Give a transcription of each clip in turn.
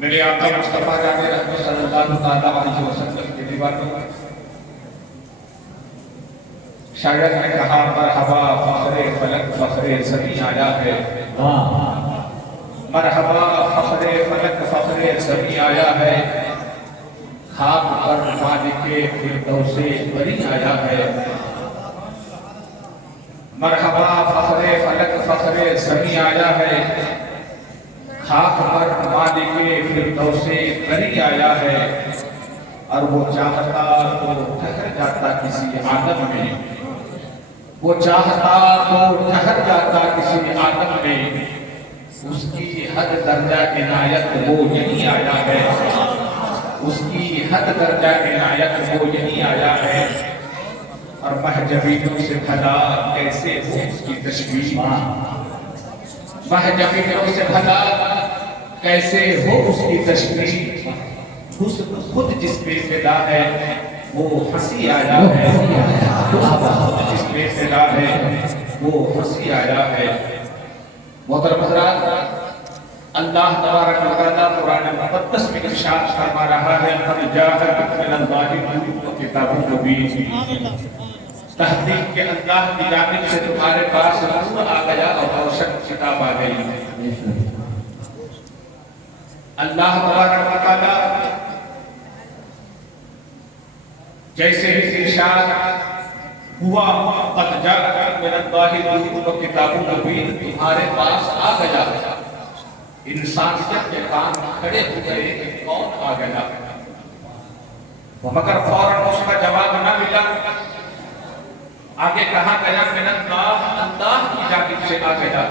میرے آقا مصطفیٰ جان رحمت صلی اللہ علیہ وسلم کے دیوانوں شاید نے کہا مرحبا فخر فلک فخر زمین آیا ہے، مرحبا فخر فلک فخر زمین آیا ہے، خاک پر مالک فردوس بری آیا ہے۔ مرحبا فخر فلک فخر زمین آیا ہے، خاک پر مالک فردوس بری آیا ہے۔ اور وہ چاہتا تو ٹھہر جاتا کسی عالم میں، وہ چاہتا تو ٹھہر جاتا کسی عالم میں، اس کی حد درجہ عنایت وہ یہی آیا ہے، اس کی حد درجہ عنایت وہ یہی آیا ہے۔ اور محجبینوں سے بھلا کیسے ہو اس کی تشبیہ، محجبینوں سے بھلا کیسے ہو اس کی تشبیہ، خود جس پہ فدا ہے وہ ہنسی آیا ہے، خود جس پہ فدا ہے وہ ہنسی آیا ہے۔ محترم حضرات، اللہ تبارک و تعالیٰ قرآن مقدس میں ارشاد فرما رہا ہے قد جاءکم من اللہ نور و کتاب مبین، تحقیق کہ اللہ کی جانب سے تمہارے پاس نور آ گیا اور روشن کتاب آ گئی۔ اللہ تبارک و تعالیٰ جیسے ہی ارشاد ہوا قد جاءکم من اللہ نور و کتاب مبین، تمہارے پاس آ گیا، انسانیت کے کام کھڑے ہو گئے کہ کون آ گیا، مگر فوراً اس کا جواب نہ ملا۔ آگے کہا گیا من اللہ، اللہ کی جانب سے آ گیا۔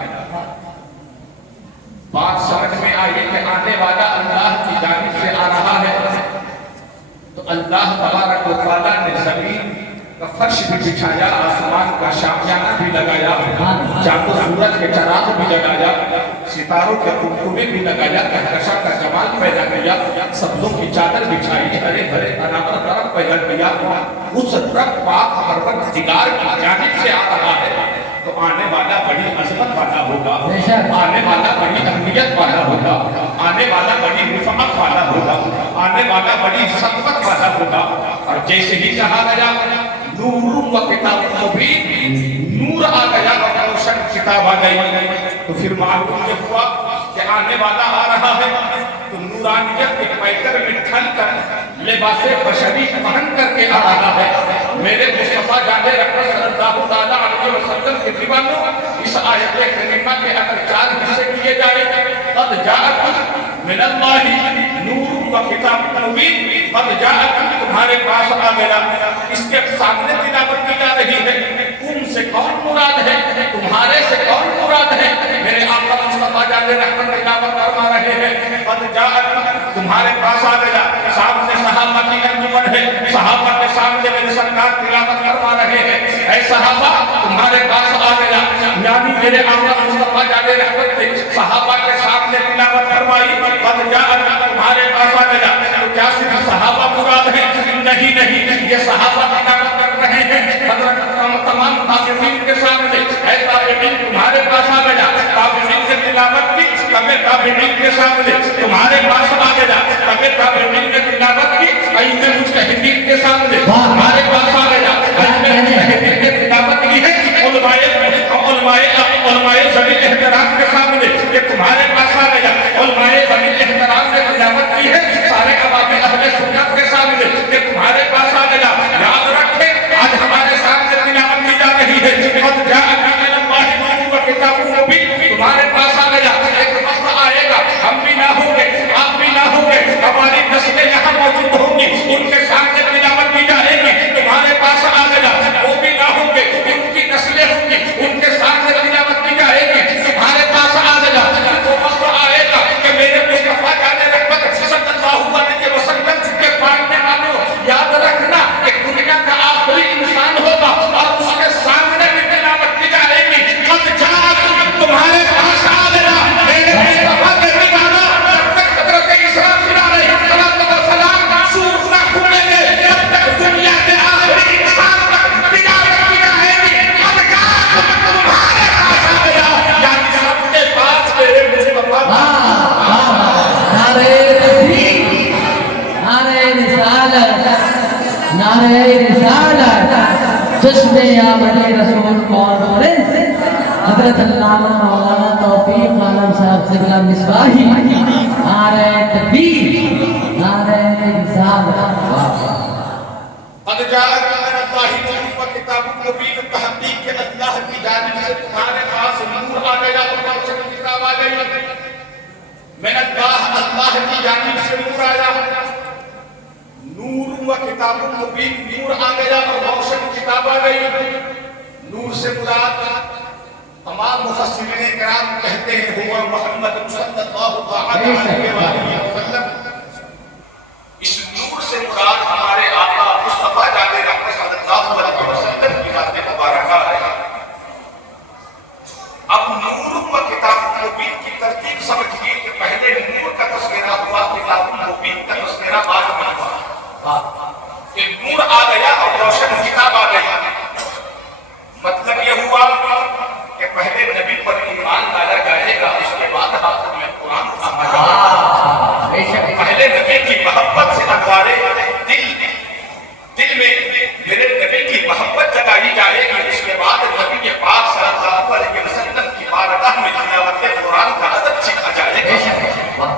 بات سمجھ میں آئی کہ آنے والا اللہ کی جانب سے آ رہا ہے، تو اللہ تبارک و تعالیٰ نے زمین کا فرش بھی بچھایا، آسمان کا شامیانہ بھی لگایا، چاند و سورج کے چراغ بھی لگایا، ستاروں کے قمقمے بھی لگایا، کہکشاں کا جمال پیدا کیا، سبزوں کی چادر بچھائی، ہرے بھرے انامر درخت پیدا کیا۔ اس رب پاک پروردگار کی جانب سے آ رہا ہے، تو آنے والا بڑی عظمت والا ہوگا، آنے والا بڑی اہمیت والا ہوگا، آنے والا بڑی رفعت والا ہوگا، آنے والا بڑی سطوت والا ہوگا۔ اور جیسے ہی کہا گیا نور و کتاب مبین، نور آ گیا اور روشن کتاب آ گئی، تو پھر معلوم یہ ہوا کہ آنے والا آ رہا ہے، تو نورانیت کے پیکر میں ڈھل کر لباس بشری پہن کر کے آ رہا ہے۔ میرے مصطفیٰ جان رحمت صلی اللہ علیہ وسلم کے دیوانوں، اس آیت کریمہ کے اگر چار حصے کیے جائیں قد جاءکم من اللہ نور و کتاب مبین، قد جاءکم تمہارے پاس آ گیا، اس کے سامنے تلاوت کی جا رہی ہے۔ تم سے کون مراد ہے، تمہارے سے کون مراد ہے؟ میرے آقا مصطفیٰ جان رحمت تلاوت فرما رہے ہیں قد جاءکم تمہارے پاس آ گیا، سامنے صحابہ کی انجمن ہے، صحابہ کے سامنے میرے سرکار تلاوت فرما رہے ہیں، اے صحابہ تمہارے پاس آ گیا، یعنی میرے آقا مصطفیٰ جان رحمت نے صحابہ کے سامنے تلاوت فرمائی قد جاءکم تمہارے پاس آ گیا۔ تو کیا صرف صحابہ مراد ہیں؟ نہیں، یہ صحابہ تلاوت کر رہے ہیں حضرت تمام تابعین کے سامنے، اے تابعین تمہارے پاس آ گیا، تابعین سے تلاوت کی، تمہیں تابعین کے سامنے تمہارے پاس آ گیا، تمہیں تابعین نے تلاوت کی، ائمہ مجتہدین کے سامنے تمہارے پاس آ گیا، ائمہ مجتہدین نے تلاوت کی ہے، علماء ذوی احترام کے سامنے یہ تمہارے پاس آ گیا، علماء ذوی احترام نے تلاوت کی ہے، سارے عوام اہل سنت کے سامنے یہ تمہارے پاس آ گیا۔ یاد رکھیں آج ہمارے سامنے تلاوت کی جا رہی ہے قد جاءکم من اللہ نور و کتاب مبین، تمہارے پاس آ گیا۔ ایک وقت آئے گا ہم بھی نہ ہوں گے، آپ بھی نہ ہوں گے، ہماری نسلیں یہاں موجود ہوں گی، ان کے سامنے تلاوت کی جائے گی، تمہارے پاس آ گیا، وہ بھی نہ ہوں گے، ان کی نسلیں ہوں گی، ان کے سامنے تلاوت کی جائے گی، تمہارے پاس آ گیا۔ وہ وقت آئے گا کہ میرے مصطفیٰ جان رحمت صلی اللہ علیہ وسلم کے پڑھنے والوں یاد رکھنا کہ دنیا کا آخری انسان ہوگا اور اس کے سامنے بھی تلاوت کی جائے گی قد جاءکم تمہارے پاس آ گیا۔ میرے مصطفیٰ کے دیوانوں، جب تک حضرت اسرافیل علیہ السلام سور نہ کھولیں گے، جب تک دنیا کے آخری انسان تک تلاوت کی جائے گی قد جاءکم تمہارے پاس آ گیا، یعنی سب کے پاس میرے مصطفیٰ نعرہ رسالت جشن آمد رسول کانفرنس حضرت علامہ مولانا توفیق عالم صاحب قبلہ مصباحی نعرہ تکبیر نعرہ رسالت قد جاءکم من اللہ نور و کتاب مبین تحقیق کے اللہ کی جانب سے تمہارے پاس نور آ گیا اور روشن کتاب آ گئی من اللہ کی جانب سے نور آیا نور و کتاب مبین نور آ گیا اور روشن کتاب آ گئی نور سے مراد تمام مفسرین کرام کہتے ہیں ہوا محمد صلی اللہ علیہ وسلم اس نور سے مراد ہمارے آقا مصطفیٰ جان رحمت صلی اللہ علیہ وسلم کی ذات مبارکہ ہے اب نور و کتاب مبین کی ترتیب سمجھیے کہ پہلے نور کا تذکرہ ہوا کتاب مبین کا تذکرہ بعد میں ہوا کہ نور آ گیا اور روشن کتاب آ گئی مطلب یہ ہوا کہ پہلے نبی پر ایمان لایا جائے گا اس کے بعد حاصل میں قرآن اتارا جائے گا پہلے نبی کی محبت سے انوارے دل میں میرے نبی کی محبت جگائی جائے گی اس کے بعد نبی کے پاک صلی اللہ علیہ وسلم کی بارگاہ میں تلاوت قرآن کا ادب سیکھا جائے گا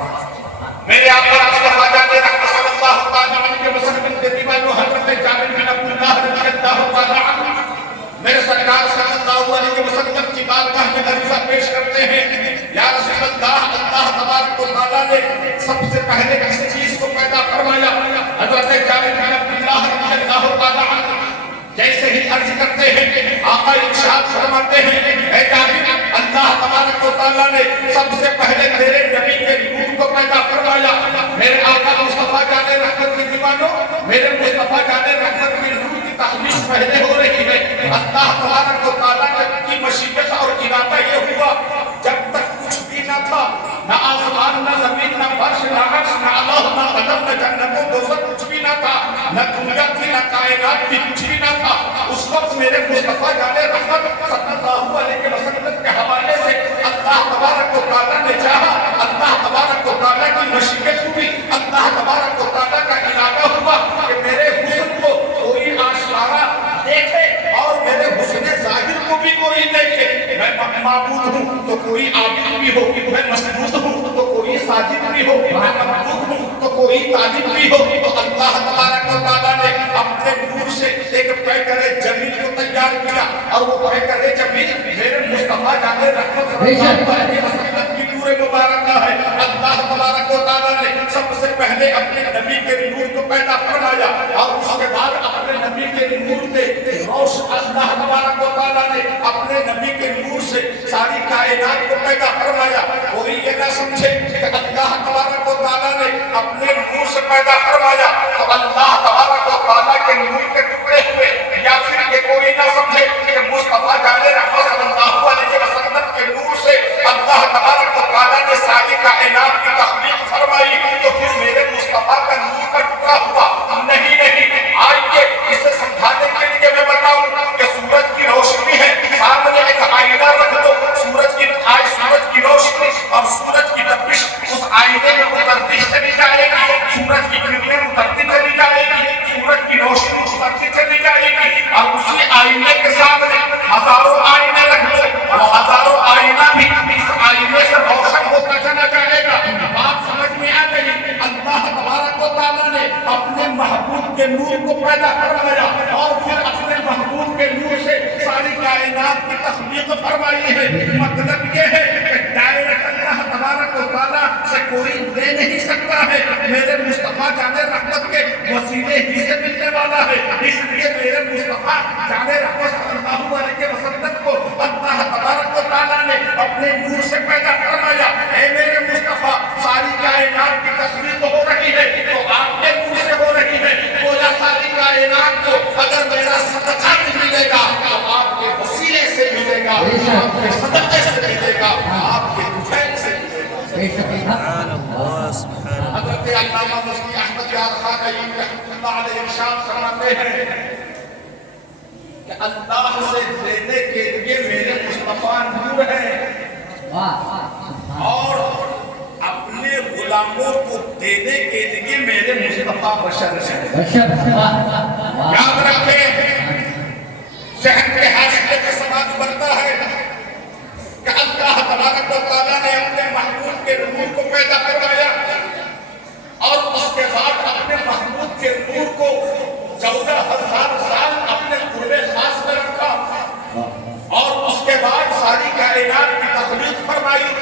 میرے آقا مصطفیٰ جان رحمت صلی اللہ علیہ وسلم کے دیوانوں حضرت جابر بن عبداللہ رضی اللہ تعالی عنہ میرے سرکار صلی اللہ علیہ وسلم کی بارگاہ میں عریضہ پیش کرتے ہیں یا رسول اللہ اللہ تبارک و تعالیٰ نے سب سے پہلے کس چیز کو پیدا فرمایا حضرت جابر بن عبداللہ رضی اللہ تعالی عنہ جیسے ہی عرض کرتے ہیں آقا ارشاد فرماتے ہیں اے جابر اللہ تبارک و تعالیٰ نے سب سے پہلے تیرے نبی کے نور کو پیدا فرمایا میرے آقا مصطفیٰ جان رحمت کے دیوانوں میرے مصطفیٰ جان رحمت کے نور کی تحمیل پہلے ہو رہی ہے اللہ تبارک و تعالیٰ کی مشیت اور ارادہ یہ ہوا جب تک کچھ بھی نہ تھا نہ آسمان نہ زمین نہ فرش نہ عرش نہ اللہ نہ قدم نہ جنت و دوزخ کچھ بھی نہ تھا نہ دنیا تھی نہ کائنات تھی کچھ بھی نہ تھا اس وقت میرے مصطفیٰ جان رحمت صلی اللہ علیہ وسلم کے حوالے سے اللہ تبارک و تعالیٰ نے چاہا اللہ تبارک و تعالیٰ کی مشیت ہوئی اللہ تبارک و تعالیٰ کا ارادہ ہوا کہ میرے حسن کو کوئی آشکارا دیکھے اور میرے حسن ظاہر کو بھی کوئی دیکھے میں معبود ہوں تو کوئی عابد بھی ہو میں مسجود ہوں تو کوئی ساجد بھی ہو میں مملوک ہوں تو کوئی طالب بھی ہو تو اللہ تبارک و تعالیٰ نے اپنے نور سے ایک پیکر جمیل کو تیار کیا اور وہ پیکر جمیل میرے مصطفیٰ جان رحمت صلی اللہ علیہ وسلم کی نور مبارکہ ہے اللہ تبارک و تعالیٰ نے سب سے پہلے اپنے نبی کے نور کو پیدا فرمایا اور اس کے بعد اپنے نبی کے نور سے روشن اللہ تبارک و تعالیٰ نے اپنے نبی کے نور سے ساری کائنات کو پیدا فرمایا کوئی یہ نہ سمجھے کہ اللہ تبارک و تعالیٰ نے اپنے نور سے پیدا فرمایا تو اللہ تبارک و تعالیٰ کے نور کے ٹکڑے ہوئے یا پھر یہ کوئی نہ سمجھے کہ مصطفیٰ جان رحمت صلی اللہ علیہ وسلم کے نور سے اللہ تبارک و تعالیٰ نے ساری کائنات کی تخلیق فرمائی تو پھر میرے مصطفیٰ کا نور کا ٹکڑا ہوا نہیں آئیے اسے سمجھانے کے لیے میں بتاؤں کہ سورج کی روشنی ہے سامنے ایک آئینہ رکھ دو سورج کی روشنی اور سورج کی تپش اس آئینے میں اترتی چلی جائے گی سورج کی کرنیں اترتی چلی جائے گی سورج کی روشنی اترتی چلی جائے گی اور اسی آئینے کے سامنے ہزاروں آئینے رکھ دو وہ ہزاروں آئینہ بھی اس آئینے سے روشن ہوتا چلا جائے گا بات سمجھ میں آ گئی اللہ تبارک و تعالیٰ نے اپنے محبوب کے نور کو پیدا فرمایا اور پھر اپنے محبوب کے نور سے ساری کائنات کی تخلیق فرمائی ہے مطلب یہ ہے کہ ڈائریکٹ اللہ تبارک و تعالیٰ سے کوئی دے نہیں سکتا ہے میرے مصطفیٰ جان رحمت کے وسیلے ہی سے ملنے والا ہے اس لیے میرے مصطفیٰ جان رحمت صلی اللہ علیہ وسلم کو اللہ تبارک و تعالیٰ نے اپنے نور سے پیدا فرمایا اے میرے مصطفیٰ ساری کائنات کی تخلیق ہو رہی ہے تو آپ کے نور سے ہو رہی ہے گویا ساری کائنات کو اگر میرا صدقہ ملے گا تو آپ کے وسیلے سے ملے گا آپ کے صدقے سے ملے گا آپ کے فیض سے ملے گا حضرت علامہ مفتی احمد یار خان علی رحمۃ اللہ علیہ ارشاد فرماتے ہیں کہ اللہ سے دینے کے لیے میرے مصطفیٰ نور ہے اور اپنے غلاموں کو دینے کے لیے میرے مصطفیٰ بشر ہیں. بشر یاد رکھیں ذہن کے حاشیے کا سماج بنتا ہے کہ اللہ تبارک و تعالیٰ نے اپنے محبوب کے نور کو پیدا کروایا اور اس کے بعد اپنے محبوب کے نور کو 14,000 سال اپنے قربِ خاص میں رکھا اور اس کے بعد ساری کائنات کی تخلیق فرمائی.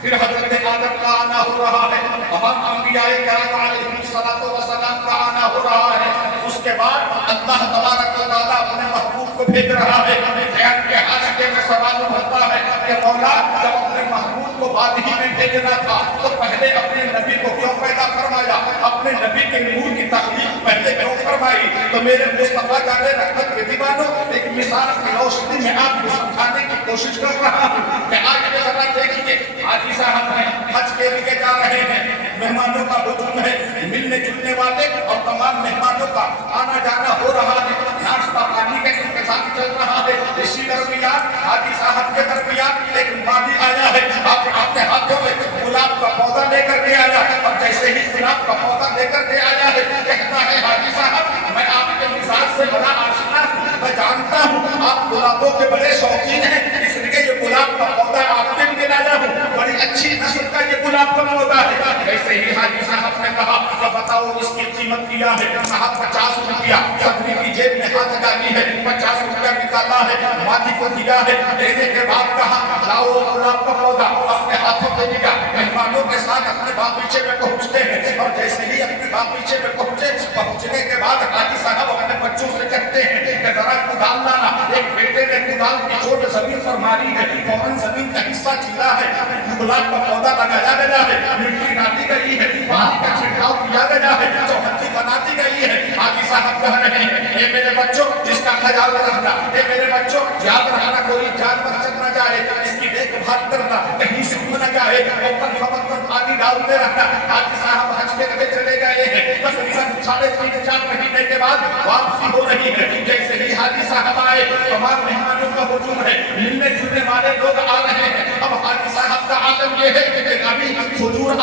پھر حضرت آدم کا آنا ہو رہا ہے, تمام انبیاء کرام علیہ السلام کا آنا ہو رہا ہے. اس کے بعد اللہ تبارک و تعالیٰ اپنے محبوب کو بھیج رہا ہے. ذہن کے حاشیے میں سوال اٹھتا ہے کہ مولا جب اپنے محبوب کو بعد ہی میں بھیجنا تھا تو پہلے اپنے نبی کو کیوں پیدا فرمایا, اپنے نبی کے نور کی تخلیق پہلے کیوں فرمائی؟ تو میرے مصطفیٰ جانے رحمت کے دیوانوں, ایک مثال کی روشنی میں آپ کو سمجھانے کی کوشش کر رہا ہوں کہ آج کے ذرا دیکھیے, حاجی صاحب ہیں, حج کے لیے جا رہے ہیں, مہمانوں کا ہجوم ہے, ملنے جلنے والے اور تمام مہمانوں کا آنا جانا ہو رہا ہے, ناشتہ پانی کا انتظام چل رہا ہے. اسی درمیان حاجی صاحب کے درمیان ایک مالی آیا ہے, آپ اپنے ہاتھوں میں گلاب کا پودا لے کر کے آیا ہے اور جیسے ہی گلاب کا پودا لے کر کے آیا ہے کہتا ہے حاجی صاحب میں آپ کے مزاج سے بڑا آشنا ہوں, میں جانتا ہوں آپ گلابوں کے بڑے شوقین ہیں, اس لیے یہ گلاب کا پودا آپ کے لیے لایا ہوں, بڑی اچھی نسل کا یہ گلاب کا پودا ہے. جیسے ہی حاجی صاحب نے کہا کہ بتاؤ اس کی قیمت کیا ہے, صاحب 50 روپیہ. صدری کی جیب میں ہاتھ ڈالی ہے, 50 روپیہ نکالا ہے, مالی کو دیا ہے. دینے کے بعد کہا لاؤ گلاب کا پودا, اپنے ہاتھوں میں لیا. مہمانوں کے ساتھ اپنے باغیچے میں پہنچتے ہیں اور جیسے ہی اپنے باغیچے میں پہنچنے کے بعد حاجی صاحب اپنے بچوں سے کہتے ہیں کہ ذرا کدال لانا. ایک بیٹے نے کدال کی چوٹ زمین پر ماری ہے, فوراً زمین کا حصہ چھیلا ہے, گلاب کا پودا لگایا گیا ہے, مٹی ڈالی گئی ہے, پانی کا چھڑکاؤ کیا گیا ہے, چوہدی بنا دی گئی ہے. حاجی صاحب کہہ رہے ہیں اے میرے بچوں جس کا خیال رکھنا, اے میرے بچوں یاد رکھنا کوئی جانور چل نہ جائے, اس کی دیکھ بھال کرنا, کہیں سے نہ جائے, اوپر خبر پر پانی ڈالتے رہنا. حاجی صاحب حج کے لیے چلے گئے ہیں, تقریباً 3.5-4 مہینے کے بعد واپسی ہو رہی ہے. جیسے ہی حاجی صاحب آئے تمام مہمانوں کا ہجوم ہے, ملنے جلنے والے لوگ آ رہے ہیں. اب حاجی صاحب کا عالم یہ ہے کہ ابھی حضور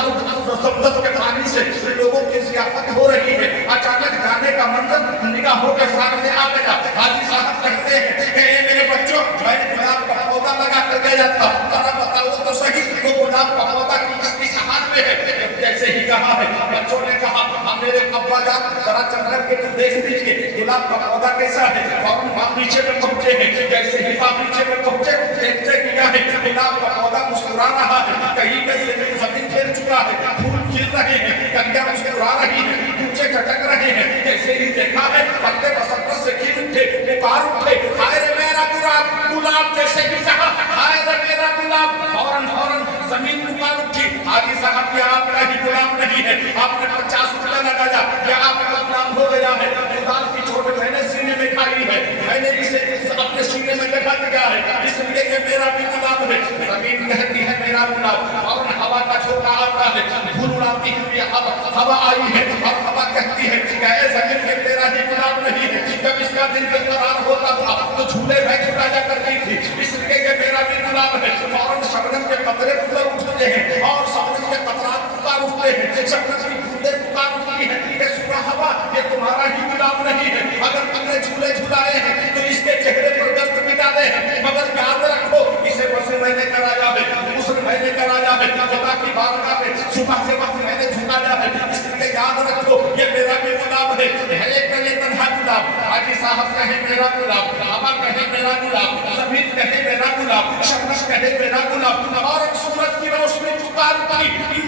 زمزم کے پانی سے لوگوں کی ضیافت ہو رہی ہے. اچانک جانے کا منظر نگاہوں کے سامنے آ گیا. حاجی صاحب کہتے ہیں کہ اے میرے بچوں میں نے گلاب کا پودا لگا کر گیا تھا, ذرا بتاؤ تو صحیح وہ گلاب کا پودا کس ہاتھ میں ہے؟ جیسے ہی کہا ہے بچوں نے کہا ہم میرے ابا جان ذرا چل کر کے دیکھ لیجیے گلاب کا پودا کیسا ہے. اور باغیچے میں پہنچے ہیں, جیسے ہی باغیچے میں پہنچے دیکھتے کیا ہے گلاب کا پودا مسکرا رہا ہے, کہیں پہ سے زمین پھیر چکا ہے, پھول کھل رہے ہیں, کلیاں مسکرا رہی ہیں, نیچے چٹک رہے ہیں. جیسے ہی دیکھا ہے پتے بسنت سے کھل اٹھے, پکار اٹھے, ہائے رے میرا گلاب, گلاب جیسے ہی کہا ہائے رے میرا گلاب, فوراً زمین پکار اٹھی. حاجی صاحب یہ آپ کا ہی گلاب نہیں ہے, آپ نے 50 روپیہ لگایا, یہ آپ کا گلاب ہو گیا ہے. گلاب کی چوٹ میں نے سینے میں کھائی ہے, میں نے اسے اپنے سینے میں لگا دیا ہے, اس لیے یہ میرا بھی گلاب ہے. زمین کہتی ہے میرا گلاب, اور ہوا کا چھوٹا آتا ہے, دھول اڑاتی ہے, ہوا آئی ہے اور ہوا کہتی ہے کہ اے زمین میں تیرا ہی گلاب نہیں ہے. جب اس کا دل بے قرار ہوتا تھا تو جھولے میں چھٹایا کرتی تھی, اس لیے یہ میرا بھی گلاب ہے. فوراً شبنم کے قطرے پکار اٹھتے ہیں اور شبنم کے قطرات پکار اٹھتے ہیں, شبنم کی بوندیں پکار اٹھتی ہیں کہ سنا ہوا یہ تمہارا ہی گلاب نہیں ہے. اگر تم نے جھولے جھلائے ہیں تو اس کے چہرے پر درد بھی ڈالے ہیں, مگر یاد رکھو اسے غسل میں نے کرایا ہے, غسل میں نے کرایا ہے, خدا کی بارگاہ میں صبح سے وقت میں نے جھکایا ہے, اس لیے یاد رکھو یہ میرا بھی گلاب ہے. ایک نہیں تنہا گلاب, حاجی صاحب کہے میرا گلاب, ہوا کہے میرا گلاب, زمین کہے میرا گلاب, شمس کہے میرا گلاب, اور سورج کی روشنی پکار اٹھی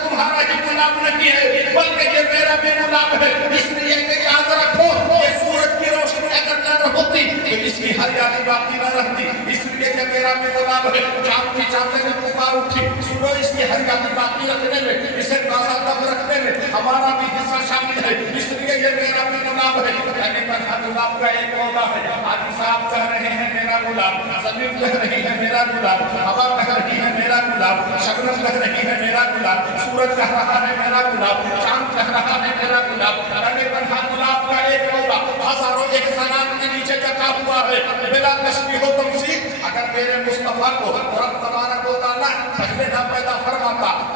تمہارا ہی گلاب نہیں ہے بلکہ یہ میرا بھی گلاب ہے. اس لیے کہ یاد رکھو یہ سورج کی روشنی اگر نہ ہوتی تو اس کی ہریالی باقی نہ رہتی, اس لیے کہ میرا بھی گلاب ہے. چاند کی چاندنی میں پکار اٹھی, سنو اس کی ہریالی باقی رکھنے میں, اسے تازہ دم رکھنے میں ہمارا بھی حصہ شامل ہے, اس لیے یہ میرا بھی گلاب ہے. یعنی گلاب کا ایک پودا ہے. حاجی صاحب کہہ رہے ہیں میرا گلاب, زمین کہہ رہی ہے میرا گلاب, ہوا کہہ رہی ہے میرا گلاب, شبنم کہہ رہی ہے میرا گلاب, سورج کہہ رہا ہے میرا گلاب, چاند کہہ رہا ہے میرا گلاب. رنگ تنہا گلاب کا ایک پودا ہزاروں ایک سنات کے نیچے جگہ ہوا ہے بلا تشبیہ و تمثیل. اگر میرے مصطفیٰ کو رب تبارک و تعالیٰ پہلے نہ پیدا فرماتا,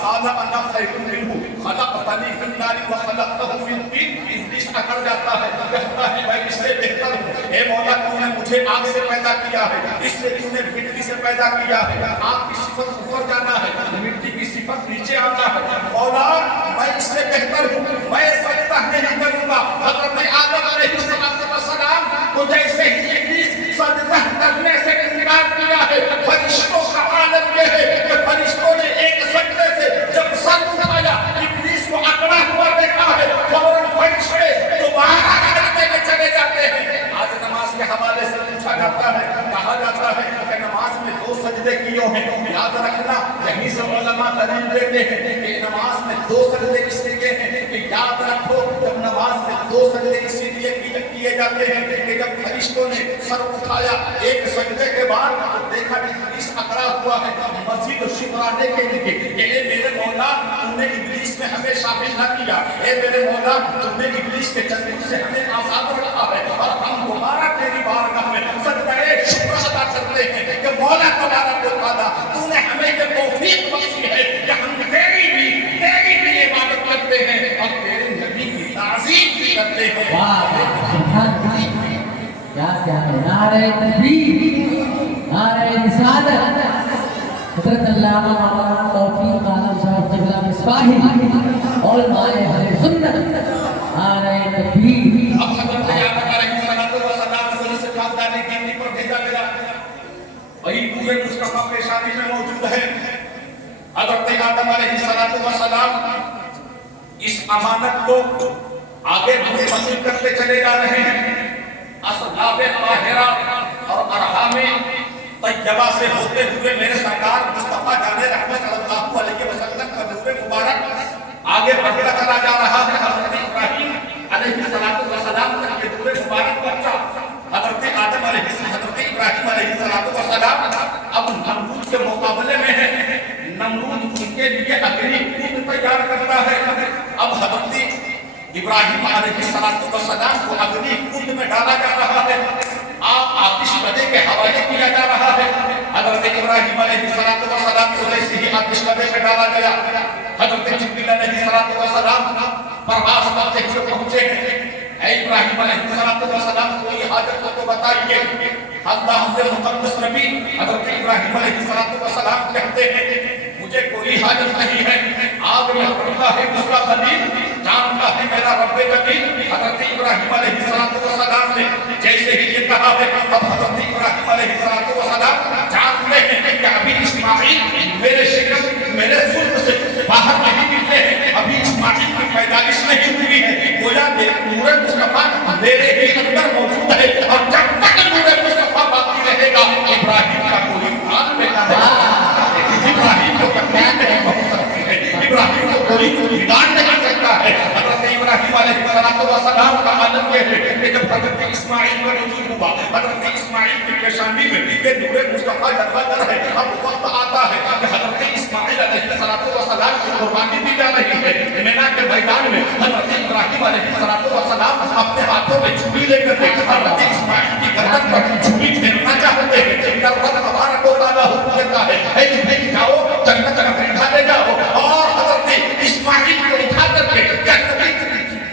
قال انا خیر منہ خلقتنی فی النار وخلقتہ فی الطین. ابلیس اکڑ جاتا ہے کہتا ہے میں اس سے بہتر ہوں. اے مولا تو نے مجھے آگ سے پیدا کیا ہے, اس سے تو نے مٹی سے پیدا کیا ہے. آگ کی صفت اوپر جانا ہے, مٹی کی صفت نیچے آنا ہے. مولا میں اس سے بہتر ہوں, میں سجدہ نہیں کروں گا. حضرت آدم علیہ السلام کو جیسے ہی ابلیس سجدہ کرنے سے انکار کیا ہے, فرشتوں کا عالم یہ ہے کہ فرشتوں نے ایک سجدے سے جب سر اٹھایا ابلیس کو اکڑا ہوا دیکھا ہے, فوراً فرشتے دوبارہ سجدے میں چلے جاتے ہیں. آج نماز کے حوالے سے پوچھا جاتا ہے, کہا جاتا ہے کہ نماز میں 2 سجدے کیوں ہیں. یاد رکھنا یہیں سے علماء دلیل دیتے ہیں کہ نماز میں 2 سجدے اس لیے ہیں کہ یاد رکھو جب نماز میں 2 سجدے اسی لیے کیے جاتے ہیں کہ جب فرشتوں نے سر اٹھایا ایک سجدے کے بعد تو دیکھا کہ ابلیس اکڑا ہوا ہے, مزید شکرانے کے لیے کہ اے میرے مولا تو نے ابلیس میں ہمیں شامل نہ کیا, اے میرے مولا تو نے ابلیس کے چنگل سے ہمیں آزاد رکھا ہے اور ہم دوبارہ تیری بارگاہ میں سجدہ شکر ادا کرتے ہیں کہ مولا تبارک و تعالیٰ تو نے ہمیں یہ توفیق بخشی ہے کہ ہم تیری بھی عبادت کرتے ہیں اور تیرے نبی کی تعظیم بھی کرتے ہیں. واہ سبحان اللہ, کیا ہے نعرہ تکبیر, نعرہ رسالت. حضرت علامہ مولانا توفیق عالم صاحب قبلہ مصباحی اور مائے اہل سنت, نعرہ تکبیر. اب حضرت آدم علیہ السلام کو جس خاندانی کی پر بھیجا گیا وہی پورے مصطفیٰ پیشانی میں موجود ہے. حضرت آدم علیہ السلام اس امانت کو آگے منتقل کرتے چلے جا رہے ہیں. اصحاب طاہرہ اور ارحام طیبہ سے ہوتے ہوئے میرے سرکار مصطفیٰ جان رحمت صلی اللہ علیہ وسلم کا نور مبارک آگے بڑھتا چلا جا رہا ہے. حضرت ابراہیم علیہ السلام تک یہ نور مبارک پہنچا. حضرت آدم حضرت ابراہیم علیہ السلام اب نمرود کے مقابلے میں ہے. نمرود ان کے لیے اگنی کود تیار کرتا ہے. اب حضرت ابراہیم علیہ السلام کو اگنی کود میں ڈالا جا رہا ہے, آتش کدے کے حوالے کیا جا رہا ہے. حضرت ابراہیم علیہ السلام کو جیسے ہی آتش کدے میں ڈالا گیا, حضرت جبریل علیہ السلام پرواز کرتے ہوئے پہنچے. اے ابراہیم علیہ السلام کوئی حاجت ہو تو بتائیے. اللہ سے مقدس نبی حضرت ابراہیم علیہ السلام کہتے ہیں مجھے کوئی حاجت نہیں ہے, آپ میں پڑھتا ہے دوسرا خلیل جانتا ہے میرا رب کریم. حضرت ابراہیم علیہ السلام نے جیسے ہی یہ کہا ہے اب حضرت ابراہیم علیہ السلام جانتے ہیں کہ ابھی اسماعیل میرے شکم میرے ظلم سے باہر نہیں نکلے ہیں, ابھی اسماعیل کی پیدائش نہیں ہوئی ہے. گویا نور مصطفیٰ میرے ہی اندر موجود ہے اور جب تک نور مصطفیٰ باقی رہے گا ابراہیم کا کوئی قرآن بیٹا نہیں, ابراہیم کو تکلیف نہیں پہنچ سکتی ہے, ابراہیم کو کوئی بگاڑ نہیں سکتا ہے. حضرت ابراہیم علیہ السلام کا عالم یہ ہے کہ جب حضرت اسماعیل کا وجود ہوا, حضرت اسماعیل کی پیشانی میں یہ نور مصطفیٰ جلوہ گر ہے. اب وقت آتا ہے کہ حضرت اسماعیل علیہ السلام کی قربانی دی جا رہی ہے. مینا کے میدان میں حضرت ابراہیم علیہ السلام اپنے ہاتھوں میں چھری لے کر حضرت اسماعیل کی گردن پر چھری پھیرنا چاہتے ہیں. رب تبارک و تعالیٰ حکم دیتا ہے اے جاؤ جنت میں بیٹھا لے جاؤ اور حضرت اسماعیل کو اٹھا کر کے جنت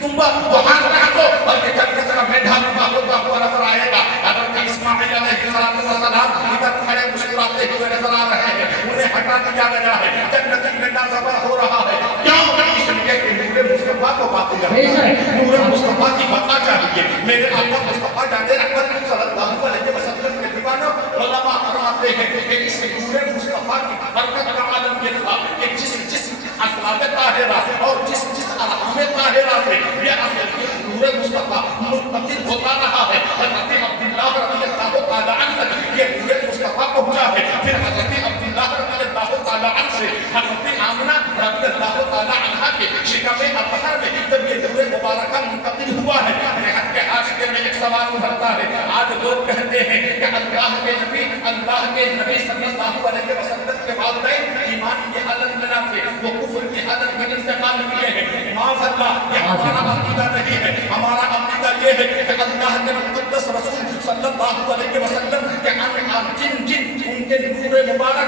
تم وہاں رکھ دو بلکہ جنت کا میدان ہوتا ہوا نظر آئے گا. حضرت اسماعیل علیہ السلام ادھر کھڑے مسکراتے ہوئے نظر آ رہے ہیں, انہیں ہٹا دیا گیا ہے, جنت کا میدان ذبح ہو رہا ہے. کیوں؟ اس لیے کہ نور مصطفیٰ کو باقی رکھنا ہے, نور مصطفیٰ کی بقا چاہیے. میرے آقا مصطفیٰ جان رحمت صلی اللہ علیہ وسلم کے دیوانوں علماء فرماتے ہیں کہ اس نور مصطفیٰ کی برکت کا عالم یہ تھا کہ جس اسباب طاہرہ اور جس ارحام طاہرہ سے یہ نور مصطفیٰ منتقل ہوتا رہا ہے. حضرت عبداللہ رضی اللہ تعالیٰ عنہ یہ نور مصطفیٰ پہنچا ہے. پھر حضرت عبداللہ رضی اللہ تعالیٰ عنہ سے حضرت آمنہ رضی اللہ تعالیٰ عنہ کے شکم اطہر میں جب یہ نور مبارکہ منتقل ہوا ہے. حق کے عاشق میں ایک سوال ابھرتا ہے. آج لوگ کہتے ہیں کہ اللہ کے نبی صلی اللہ علیہ وسلم کے والدین ایمان کی حالت میں نہ تھے, وہ کفر کی حالت میں انتقال کیے ہیں. معاذ اللہ, یہ ہمارا عقیدہ نہیں ہے. ہمارا عقیدہ یہ ہے کہ اللہ کے مقدس رسول صلی اللہ علیہ وسلم کے جن ان کے نور مبارک